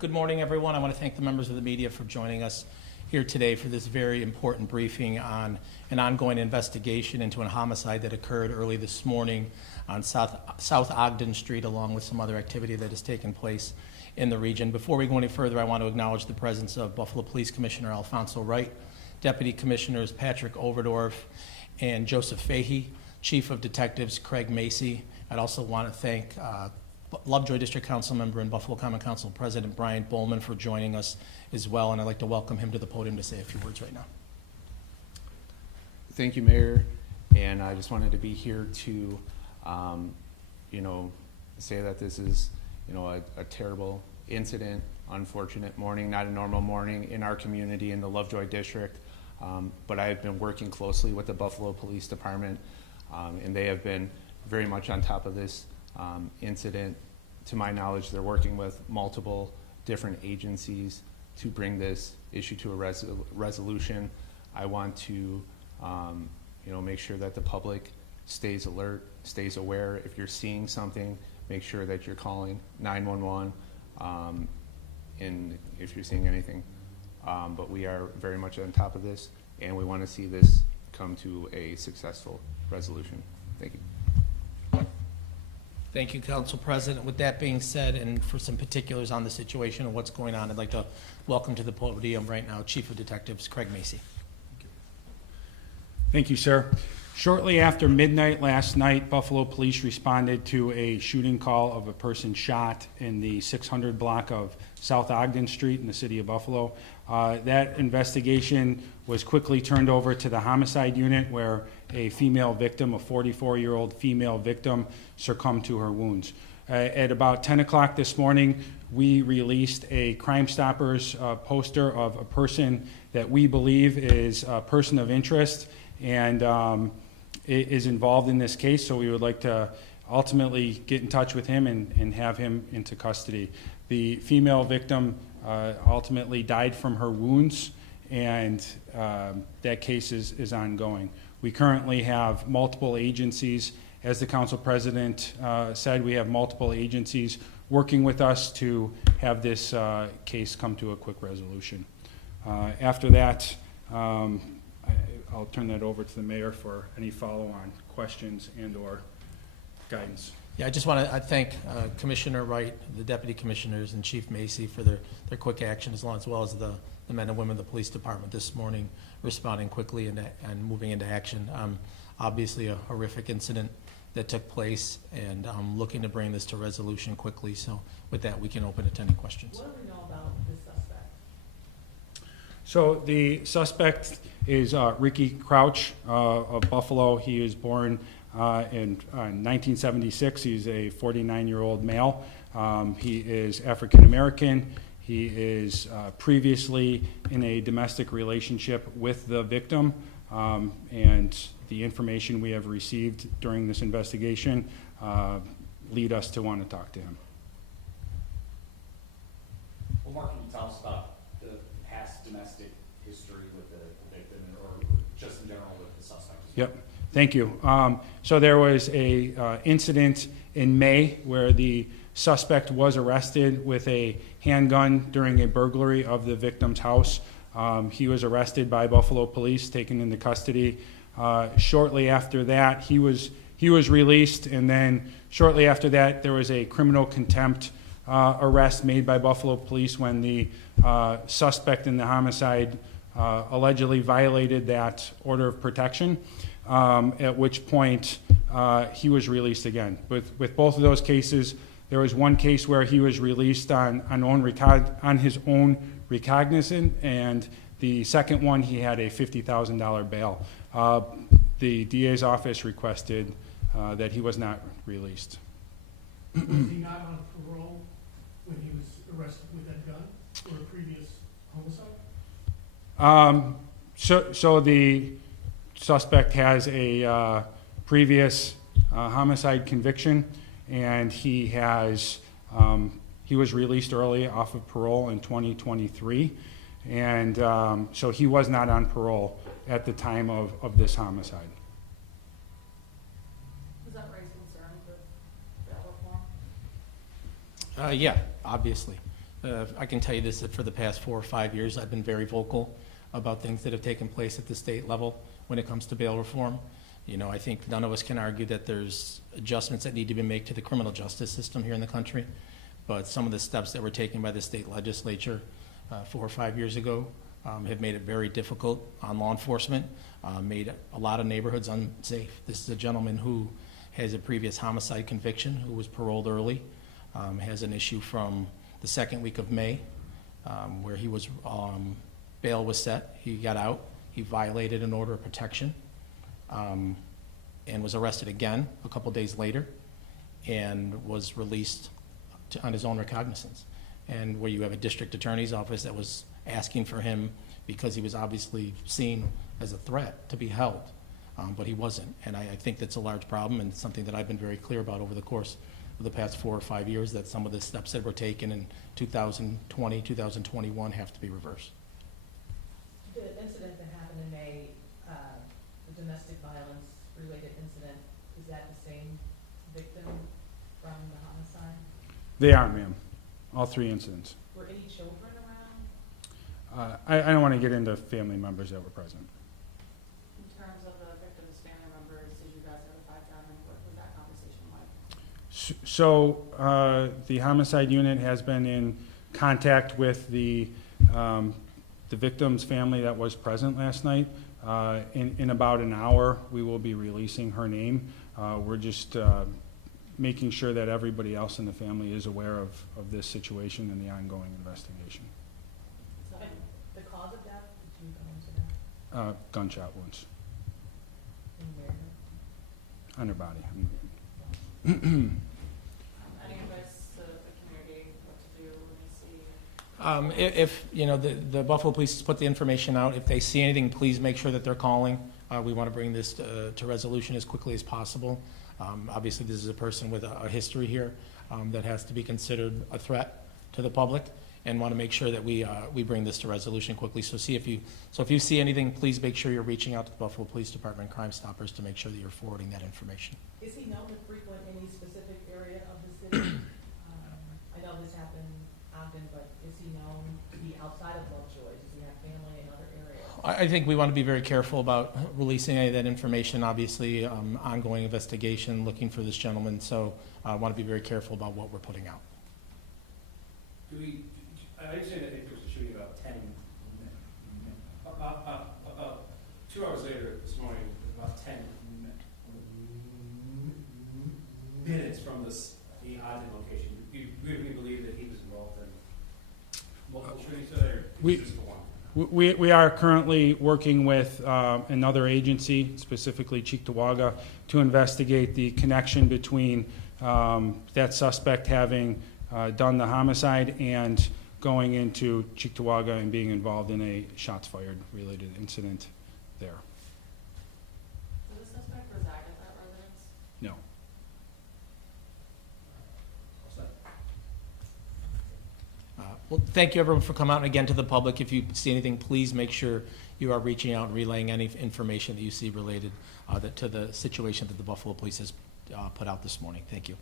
Good morning, everyone. I want to thank the members of the media for joining us here today for this very important briefing on an ongoing investigation into a homicide that occurred early this morning on South Ogden Street, along with some other activity that has taken place in the region. Before we go any further, I want to acknowledge the presence of Buffalo Police Commissioner Alfonso Wright, Deputy Commissioners Patrick Overdorf and Joseph Fahey, Chief of Detectives Craig Macy. I'd also want to thank Lovejoy District Council member and Buffalo Common Council President Brian Bowman for joining us as well, and I'd like to welcome him to the podium to say a few words right now. Thank you, Mayor, and I just wanted to be here to, say that this is, a terrible incident, unfortunate morning, not a normal morning in our community in the Lovejoy District, but I have been working closely with the Buffalo Police Department, and they have been very much on top of this incident. To my knowledge, they're working with multiple different agencies to bring this issue to a resolution. I want to, make sure that the public stays alert, stays aware. If you're seeing something, make sure that you're calling 911, and if you're seeing anything. But we are very much on top of this, and we want to see this come to a successful resolution. Thank you. Thank you, Council President. With that being said, and for some particulars on the situation and what's going on, I'd like to welcome to the podium right now Chief of Detectives Craig Macy. Thank you, sir. Shortly after midnight last night, Buffalo Police responded to a shooting call of a person shot in the 600 block of South Ogden Street in the city of Buffalo. That investigation was quickly turned over to the homicide unit, where a female victim, a 44-year-old female victim, succumbed to her wounds. At about 10 o'clock this morning, we released a Crime Stoppers poster of a person that we believe is a person of interest and is involved in this case, so we would like to ultimately get in touch with him and have him into custody. The female victim ultimately died from her wounds, and that case is ongoing. We currently have multiple agencies. As the Council President said, we have multiple agencies working with us to have this case come to a quick resolution. After that, I'll turn that over to the Mayor for any follow-on questions and or guidance. Yeah, I just want to thank Commissioner Wright, the Deputy Commissioners, and Chief Macy for their quick action, as well as the men and women of the Police Department this morning responding quickly and moving into action. Obviously a horrific incident that took place, and I'm looking to bring this to resolution quickly. So with that, we can open it to any questions. What do we know about the suspect? So the suspect is Ricky Crouch of Buffalo. He was born in 1976. He's a 49-year-old male. He is African American. He is previously in a domestic relationship with the victim, and the information we have received during this investigation lead us to want to talk to him. What more can you tell us about the past domestic history with the victim, or just in general with the suspect? Yep, thank you. So there was a incident in May where the suspect was arrested with a handgun during a burglary of the victim's house. He was arrested by Buffalo Police, taken into custody. Shortly after that, he was released, and then shortly after that, there was a criminal contempt arrest made by Buffalo Police when the suspect in the homicide allegedly violated that order of protection, at which point he was released again. With both of those cases, there was one case where he was released on his own recognizance, and the second one he had a $50,000 bail. The DA's office requested that he was not released. Was he not on parole when he was arrested with that gun for a previous homicide? So the suspect has a previous homicide conviction, and he was released early off of parole in 2023, and so he was not on parole at the time of this homicide. Does that raise concerns with bail reform? Yeah, obviously. I can tell you this, that for the past 4 or 5 years, I've been very vocal about things that have taken place at the state level when it comes to bail reform. You know, I think none of us can argue that there's adjustments that need to be made to the criminal justice system here in the country, but some of the steps that were taken by the state legislature 4 or 5 years ago have made it very difficult on law enforcement, made a lot of neighborhoods unsafe. This is a gentleman who has a previous homicide conviction, who was paroled early, has an issue from the second week of May, where he was, bail was set, he got out, he violated an order of protection, and was arrested again a couple days later, and was released on his own recognizance. And where you have a district attorney's office that was asking for him because he was obviously seen as a threat to be held, but he wasn't. And I think that's a large problem, and something that I've been very clear about over the course of the past 4 or 5 years, that some of the steps that were taken in 2020, 2021 have to be reversed. The incident that happened in May, the domestic violence related incident, is that the same victim from the homicide? They are, ma'am. All 3 incidents. Were any children around? I don't want to get into family members that were present. In terms of the victim's family members, did you guys notify them, and what was that conversation like? So the homicide unit has been in contact with the victim's family that was present last night. In about an hour, we will be releasing her name. We're just making sure that everybody else in the family is aware of this situation and the ongoing investigation. And the cause of death, did you go into that? Gunshot wounds And where? on her body. Any advice to the community, what to do when they see? If, you know, the Buffalo Police has put the information out, if they see anything, please make sure that they're calling. We want to bring this to resolution as quickly as possible. Obviously, this is a person with a history here that has to be considered a threat to the public, and want to make sure that we bring this to resolution quickly. So if you see anything, please make sure you're reaching out to the Buffalo Police Department Crime Stoppers to make sure that you're forwarding that information. Is he known to frequent any specific area of the city? I know this happened in Ogden, but is he known to be outside of Lovejoy? Does he have family in other areas? I think we want to be very careful about releasing any of that information. Obviously, ongoing investigation, looking for this gentleman, so I want to be very careful about what we're putting out. I understand that there was a shooting about about 2 hours later this morning, about 10 minutes from the Ogden location. We believe that he was involved in multiple shootings today, or just the one? We are currently working with another agency, specifically Cheektowaga, to investigate the connection between that suspect having done the homicide and going into Cheektowaga and being involved in a shots fired related incident there. Does the suspect reside at that residence? No. Well, thank you everyone for coming out, and again to the public. If you see anything, please make sure you are reaching out and relaying any information that you see related to the situation that the Buffalo Police has put out this morning. Thank you.